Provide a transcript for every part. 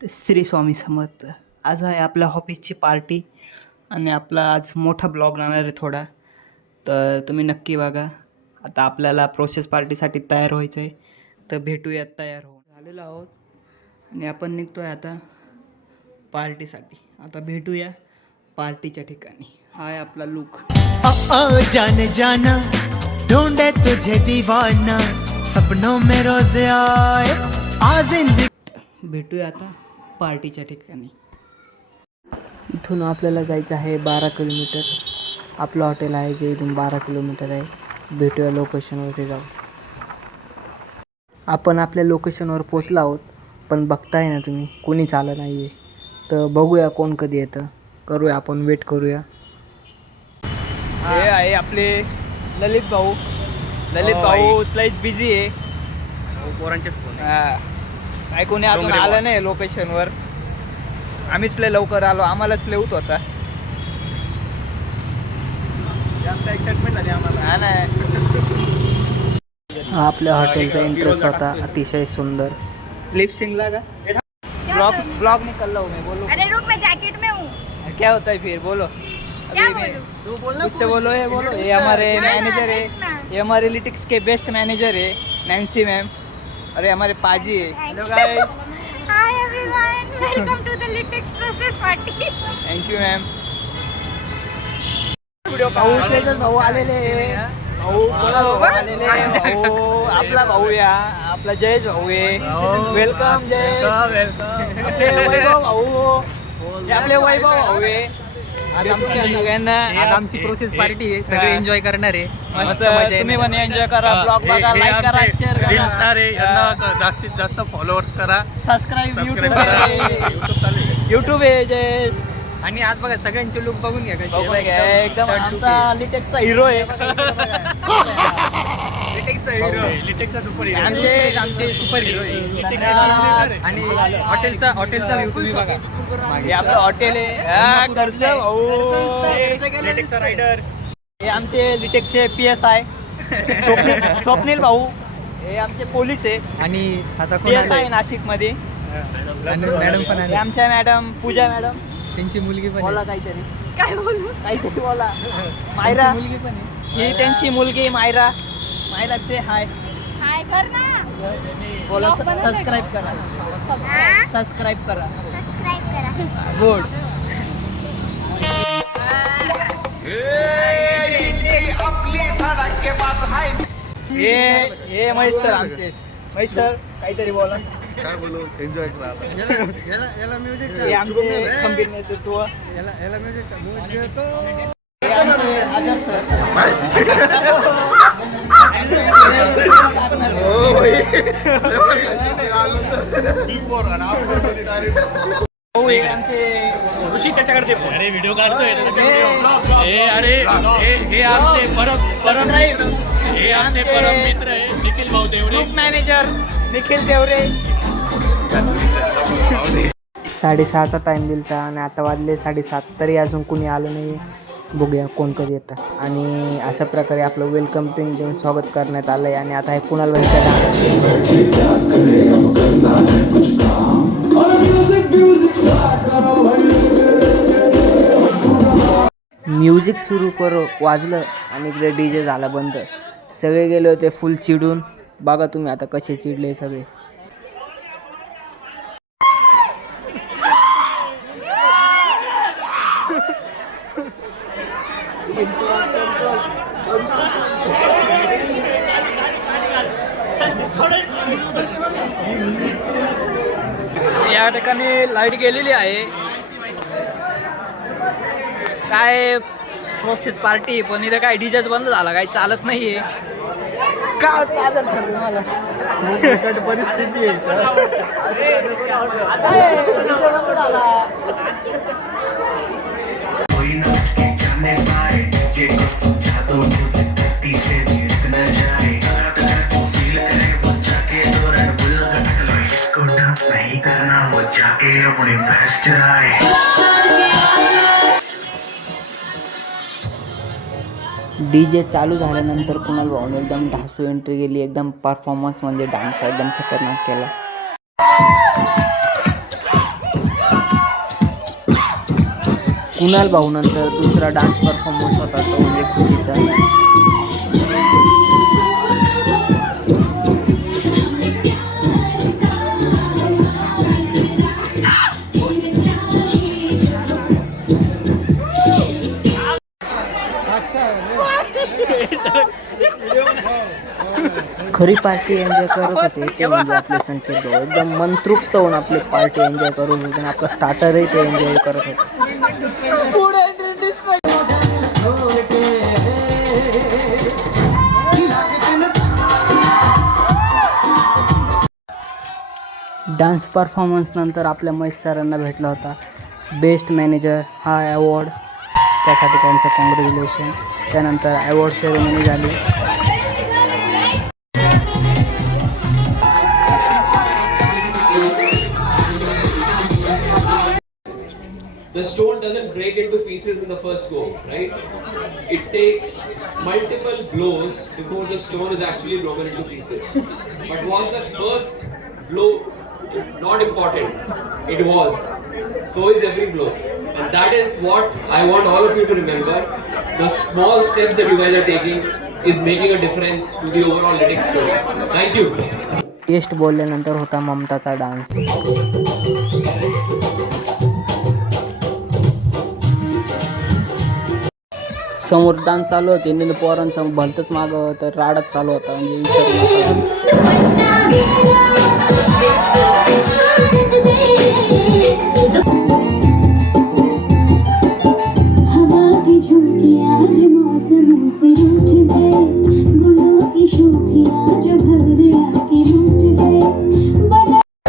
श्री स्वामी समर्थ. आज आहे आपल्या ऑफिसची पार्टी आणि आपला आज मोठा ब्लॉग राहणार आहे थोडा, तर तुम्ही नक्की बघा. आता आपल्याला प्रोसेस पार्टीसाठी तयार व्हायचं आहे, तर भेटूयात तयार होऊन झालेलो आहोत आणि आपण निघतो आहे आता पार्टीसाठी. आता भेटूया पार्टीच्या ठिकाणी. हा आहे आपला लुक. जाने जाना ढूंढे तुझे दीवाना सपनों में रोज आए आज भेटूया आता पार्टीच्या ठिकाणी. इथून आपल्याला जायचं आहे 12 किलोमीटर. आपलं हॉटेल आहे जे इथून 12 किलोमीटर आहे. भेटूया लोकेशनवरती जाऊ. आपण आपल्या लोकेशनवर पोचलो आहोत, पण बघताय ना तुम्ही कोणीच आलं नाही आहे. तर बघूया कोण कधी येतं. करूया आपण वेट करूया. हे आहे आपले ललित भाऊ. ललित भाऊ लईच बिझी आहे. पोरांचेच फोन काय कोणी अजून आलं नाही लोकेशनवर. आम्हीच लय लवकर आलो, आम्हालाच लय उत होता. जास्त एक्साइटमेंट झाली आम्हाला. हा नाही, आपल्या हॉटेलचा इंटरेस्ट होता अतिशय सुंदर. लिपसिंगला का ब्लॉग निकल रहा हूँ मैं. बोलो. अरे रुक, मैं जैकेट में हूँ. क्या होता है फिर बोलो. क्या बोलूं? तू बोलना. कुछ तो बोलो. ये बोलो. ये हमारे मैनेजर है, ये हमारे लिटिक्स के बेस्ट मैनेजर है नैन्सी मैम. अरे हमारे पाजी है. Hello guys. Hi everyone, welcome to the लिटिक्स प्रोसेस पार्टी. Thank you ma'am. भाऊ आलेले. भाऊ आलेले. भाऊ आपला भाऊ या, आपला जयेश भाऊ आहे. वेलकम जयेश. आपले वैभव भाऊ. हे आपले वैभव भाऊ आहे. आज आमची प्रोसेस पार्टी आहे. सगळे एन्जॉय करणार आहे. मस्त तुम्ही पण एन्जॉय करा. ब्लॉग बघा, लाईक करा, शेअर करा. स्टार आहे, यांना जास्तीत जास्त फॉलोअर्स करा. सबस्क्राईब. युट्यूब आहे जयेश. आणि आज बघा सगळ्यांचे लुक बघून घ्या कसे एकदम आमचा लिटेक्सचा हिरो आहे. लिटेक्सचा सुपर आमचे सुपर हिरो आहे. आणि हॉटेलचा व्ह्यू तुम्ही बघा. हे आपलं हॉटेल आहे. लिटेक्सचा रायडर. हे आमचे लिटेक्सचे PSI स्वप्नील भाऊ. हे आमचे पोलीस आहे आणि आता PSI आहे नाशिकमध्ये. मॅडम पण हे आमच्या मॅडम पूजा मॅडम. त्यांची मुलगी पण बोला काहीतरी. काय बोलू? काहीतरी बोला. मायरा. मुलगी पण आहे. ही त्यांची मुलगी मायरा. मायराचे हाय हाय कर ना. बोला. Vlog बनवतोय सबस्क्राईब करा. सबस्क्राईब करा. सबस्क्राइब करा. गुड. हे महेश सर आमचे. महेश सर काहीतरी बोला. काय बोलू. एन्जॉय करा आता. हे आमचे खंबीर नेतृत्व. हे आमचे आझाद सर. हो, हे आमचे ऋषी त्याच्याकडे अरे व्हिडिओ काढतोय. हे आमचे परम मित्र आहे निखिल भाऊ देवरे. Group manager Nikhil Devre. 6:30चा टाईम दिलता आणि आता वाजले 7:30 तरी अजून कुणी आलं नाही. बघूया कोण कधी येतं. आणि अशा प्रकारे आपलं वेलकम ड्रिंक देऊन स्वागत करण्यात आलं आहे. आणि आता हे कुणाला भेटायला. म्युझिक सुरू करो वाजलं आणि इकडे DJ झाला बंद. सगळे गेले होते फुल चिडून. बघा तुम्ही आता कसे चिडले सगळे. या ठिकाणी लाईट गेलेली आहे. काय प्रोसेस पार्टी पण इथं काय डीजेच बंद झाला. काही चालत नाहीये. काय मला परिस्थिती आहे. नहीं करना वो जाके अपनी भैंस चराए. डी जे चालू झाल्यानंतर कुणाल भाऊने एकदम ढासू एंट्री केली, एकदम परफॉर्मन्स म्हणजे डान्स एकदम खतरनाक केला. कुणाल भाऊ नंतर दुसरा डान्स परफॉर्मन्स होता तो म्हणजे खुशीचा. खरी पार्टी एन्जॉय करत होते ते म्हणजे आपले संकेत भाऊ एकदम मनतृप्त होऊन आपली पार्टी एन्जॉय करत होते आणि आपलं स्टार्टरही ते एन्जॉय करत होते. डान्स परफॉर्मन्स नंतर आपल्या महेश सरांना भेटला होता बेस्ट मॅनेजर हा अवॉर्ड, त्यासाठी त्यांचं कॉंग्रॅच्युलेशन. त्यानंतर अवॉर्ड सेरेमनी झाली. The stone doesn't break into pieces in the first go, right? It takes multiple blows before the stone is actually broken into pieces. But was the first blow not important? It was. So is every blow. And that is what I want all of you to remember. The small steps that you guys are taking is making a difference to the overall lyrics story. Thank you. Guest बोलल्यानंतर होता ममताचा dance. समोर dance चालू होते आणि पोरांचं भलतंच मागं तर राडच चालू होता म्हणजे विचारू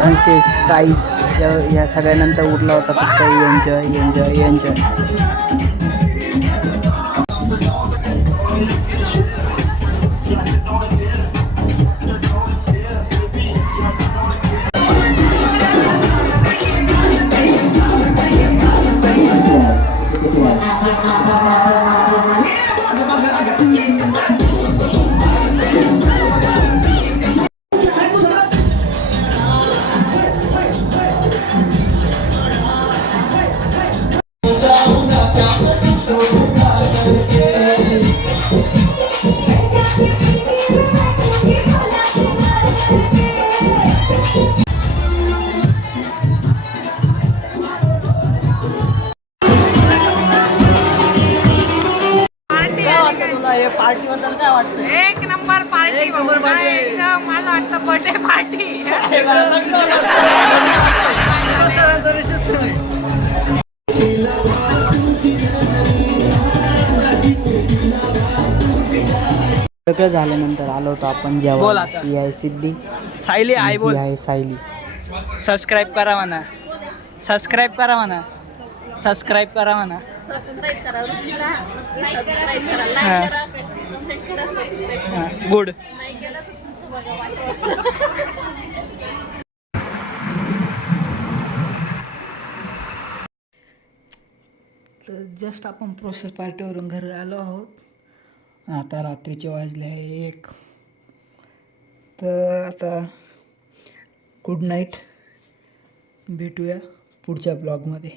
विशेष प्राईज या सगळ्यानंतर उरला होता फक्त एन्जॉय एन्जॉय एन्जॉय. पार्टीबद्दल काय वाटतं? एक नंबर पार्टी बाबा, एकदम माझं वाटतं बर्थडे पार्टी. सगळं झाल्यानंतर आलो होतो आपण बोल जेव्हा आता. ही आहे सिद्धी, सायली आई बोल. ही आहे सायली. सबस्क्राईब करा म्हणा, सबस्क्राईब करा म्हणा, सबस्क्राईब करा म्हणा. सबस्क्राईब करा ऋषीला, सबस्क्राईब करा, लाईक करा, कमेंट करा, सबस्क्राईब करा. गुड. नाही केलं तर तुमचं बघा वाटतं. तर जस्ट आपण प्रोसेस पार्टीवरून घरी आलो आहोत. आता रात्रीचे वाजले आहे 1. तर आता गुड नाईट, भेटूया पुढच्या ब्लॉगमध्ये.